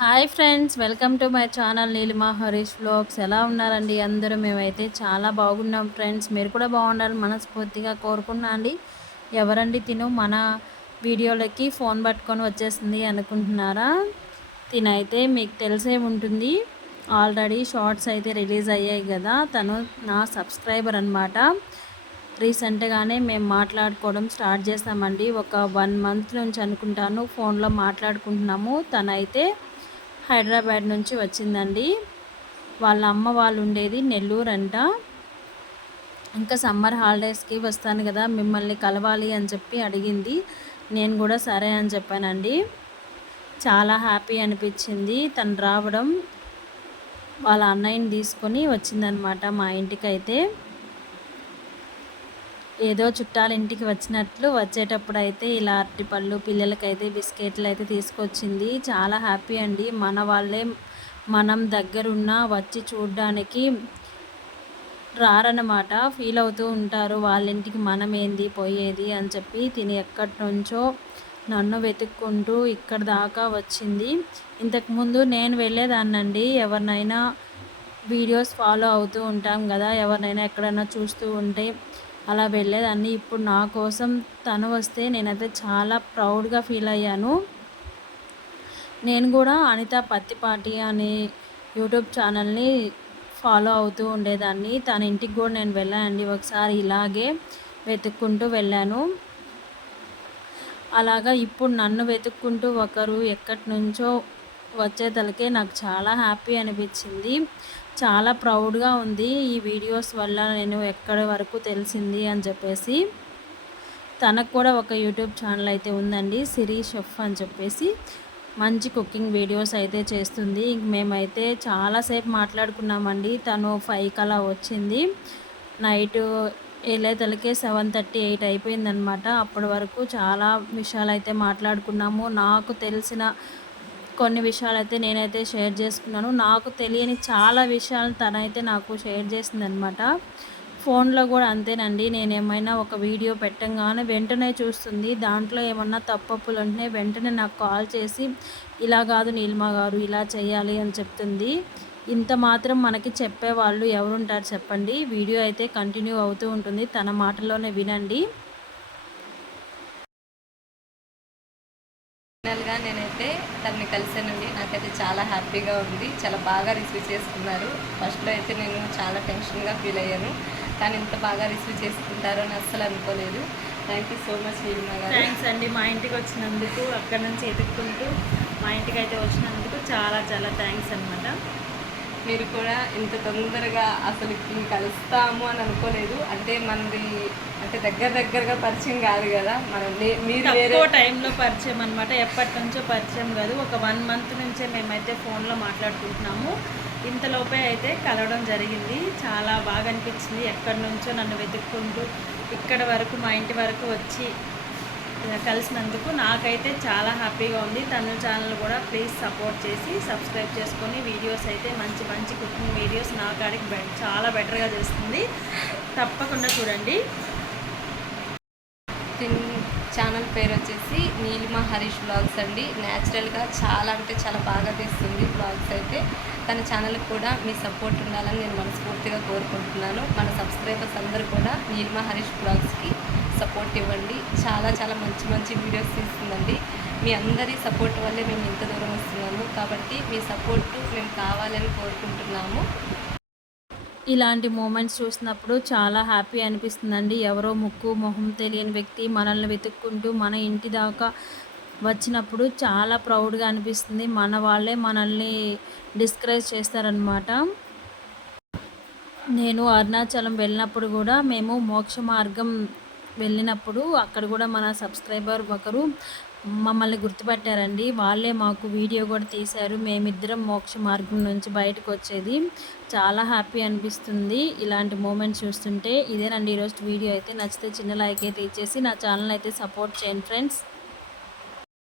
Hi friends, welcome to my channel Neelima Harish vlogs. ఎలా ఉన్నారండి అందరూ? మేమైతే చాలా బాగున్నాం ఫ్రెండ్స్. మీరు కూడా బాగుండాలని మనస్ఫూర్తిగా కోరుకున్నా అండి. ఎవరండి తిను మన వీడియోలకి ఫోన్ పట్టుకొని వచ్చేసింది అనుకుంటున్నారా? తినైతే మీకు తెలిసే ఉంటుంది, ఆల్రెడీ షార్ట్స్ అయితే రిలీజ్ అయ్యాయి కదా. తను నా సబ్స్క్రైబర్ అనమాట. రీసెంట్గానే మేము మాట్లాడుకోవడం స్టార్ట్ చేస్తామండి. ఒక 1 మంత్ నుంచి అనుకుంటాను ఫోన్లో మాట్లాడుకుంటున్నాము. తనైతే హైదరాబాద్ నుంచి వచ్చిందండి. వాళ్ళ అమ్మ వాళ్ళు ఉండేది నెల్లూరు అంట. ఇంకా సమ్మర్ హాలిడేస్కి వస్తాను కదా, మిమ్మల్ని కలవాలి అని చెప్పి అడిగింది. నేను కూడా సరే అని చెప్పానండి. చాలా హ్యాపీ అనిపించింది తను రావడం. వాళ్ళ అన్నయ్యని తీసుకొని వచ్చిందనమాట మా ఇంటికైతే. ఏదో చుట్టాల ఇంటికి వచ్చినట్లు వచ్చేటప్పుడు అయితే ఇలా అరటిపళ్ళు, పిల్లలకైతే బిస్కెట్లు అయితే తీసుకొచ్చింది. చాలా హ్యాపీ అండి. మన వాళ్ళే మనం దగ్గరున్నా వచ్చి చూడడానికి రారన్నమాట. ఫీల్ అవుతూ ఉంటారు, వాళ్ళ ఇంటికి మనం ఏంది పోయేది అని చెప్పి. తిని ఎక్కడి నుంచో నన్ను వెతుక్కుంటూ ఇక్కడ దాకా వచ్చింది. ఇంతకుముందు నేను వెళ్ళేదాన్నండి. ఎవరినైనా వీడియోస్ ఫాలో అవుతూ ఉంటాం కదా, ఎవరినైనా ఎక్కడైనా చూస్తూ ఉంటే అలా వెళ్ళేదాన్ని. ఇప్పుడు నా కోసం తను వస్తే నేనైతే చాలా ప్రౌడ్గా ఫీల్ అయ్యాను. నేను కూడా అనిత పత్తిపాటి అనే యూట్యూబ్ ఛానల్ని ఫాలో అవుతూ ఉండేదాన్ని. తన ఇంటికి కూడా నేను వెళ్ళానండి ఒకసారి, ఇలాగే వెతుక్కుంటూ వెళ్ళాను. అలాగా ఇప్పుడు నన్ను వెతుక్కుంటూ ఒకరు ఎక్కడి నుంచో వచ్చేతలకే నాకు చాలా హ్యాపీ అనిపించింది. చాలా ప్రౌడ్గా ఉంది. ఈ వీడియోస్ వల్ల నేను ఎక్కడి వరకు తెలిసింది అని చెప్పేసి. తనకు కూడా ఒక యూట్యూబ్ ఛానల్ అయితే ఉందండి, సిరి షెఫ్ అని చెప్పేసి. మంచి కుకింగ్ వీడియోస్ అయితే చేస్తుంది. మేమైతే చాలాసేపు మాట్లాడుకున్నామండి. తను 5కి అలా వచ్చింది. నైటు వెళ్ళేతలకే 7:30, 8 అయిపోయిందనమాట. అప్పటి వరకు చాలా విషయాలు అయితే మాట్లాడుకున్నాము. నాకు తెలిసిన కొన్ని విషయాలైతే నేనైతే షేర్ చేసుకున్నాను. నాకు తెలియని చాలా విషయాలు తనైతే నాకు షేర్ చేసిందనమాట. ఫోన్లో కూడా అంతేనండి. నేనేమైనా ఒక వీడియో పెట్టంగానే వెంటనే చూస్తుంది. దాంట్లో ఏమన్నా తప్పప్పులు ఉంటే వెంటనే నాకు కాల్ చేసి, ఇలా కాదు నీలిమ గారు, ఇలా చేయాలి అని చెప్తుంది. ఇంత మాత్రం మనకి చెప్పేవాళ్ళు ఎవరుంటారు చెప్పండి. వీడియో అయితే కంటిన్యూ అవుతూ ఉంటుంది, తన మాటల్లోనే వినండి. ఫైనల్గా నేనైతే తనని కలిసానండి. నాకైతే చాలా హ్యాపీగా ఉంది. చాలా బాగా రిసీవ్ చేసుకున్నారు. ఫస్ట్లో అయితే నేను చాలా టెన్షన్గా ఫీల్ అయ్యాను, కానీ ఇంత బాగా రిసీవ్ చేసుకుంటారో అని అస్సలు అనుకోలేదు. Thank you so much Neelima గారు. థ్యాంక్స్ అండి. మా ఇంటికి వచ్చినందుకు, అక్కడ నుంచి ఎదుక్కుంటూ మా ఇంటికి అయితే వచ్చినందుకు చాలా చాలా థ్యాంక్స్ అనమాట. మీరు కూడా ఇంత తొందరగా అసలు కలుస్తాము అని అనుకోలేదు. అంటే మనది అంటే దగ్గరగా పరిచయం కాదు కదా, మనం మీరు తక్కువ టైంలో పరిచయం అనమాట. ఎప్పటి నుంచో పరిచయం కాదు, ఒక 1 మంత్ నుంచే మేమైతే ఫోన్లో మాట్లాడుకుంటున్నాము. ఇంతలోపే అయితే కలవడం జరిగింది. చాలా బాగా అనిపించింది. ఎక్కడి నుంచో నన్ను వెతుక్కుంటూ ఇక్కడ వరకు, మా ఇంటి వరకు వచ్చి కలిసినందుకు నాకైతే చాలా హ్యాపీగా ఉంది. తన ఛానల్ కూడా ప్లీజ్ సపోర్ట్ చేసి సబ్స్క్రైబ్ చేసుకొని వీడియోస్ అయితే మంచి మంచి కుకింగ్ వీడియోస్ నా కాడికి చాలా బెటర్గా చేస్తుంది. తప్పకుండా చూడండి. ఛానల్ పేరు వచ్చేసి నీలిమ హరీష్ బ్లాగ్స్ అండి. న్యాచురల్గా చాలా అంటే చాలా బాగా తీస్తుంది బ్లాగ్స్ అయితే. తన ఛానల్కి కూడా మీ సపోర్ట్ ఉండాలని నేను మనస్ఫూర్తిగా కోరుకుంటున్నాను. మన సబ్స్క్రైబర్స్ అందరూ కూడా నీలిమ హరీష్ బ్లాగ్స్కి సపోర్ట్ ఇవ్వండి. చాలా చాలా మంచి మంచి వీడియోస్ తీస్తుందండి. మీ అందరి సపోర్ట్ వల్లే మేము ఇంత దూరం వస్తున్నాము, కాబట్టి మీ సపోర్టు మేము కావాలని కోరుకుంటున్నాము. ఇలాంటి మూమెంట్స్ చూసినప్పుడు చాలా హ్యాపీ అనిపిస్తుందండి. ఎవరో ముక్కు మొహం తెలియని వ్యక్తి మనల్ని వెతుక్కుంటూ మన ఇంటి దాకా వచ్చినప్పుడు చాలా ప్రౌడ్గా అనిపిస్తుంది. మన వాళ్ళే మనల్ని డిస్కరేజ్ చేస్తారనమాట. నేను అరుణాచలం వెళ్ళినప్పుడు కూడా, మేము మోక్ష మార్గం వెళ్ళినప్పుడు అక్కడ కూడా మన సబ్స్క్రైబర్ ఒకరు మమ్మల్ని గుర్తుపట్టారండి. వాళ్ళే మాకు వీడియో కూడా తీశారు, మేమిద్దరం మోక్ష మార్గం నుంచి బయటకు వచ్చేది. చాలా హ్యాపీ అనిపిస్తుంది ఇలాంటి మూమెంట్స్ చూస్తుంటే. ఇదేనండి ఈరోజు వీడియో అయితే. నచ్చితే చిన్న లైక్ అయితే ఇచ్చేసి నా ఛానల్ అయితే సపోర్ట్ చేయండి ఫ్రెండ్స్.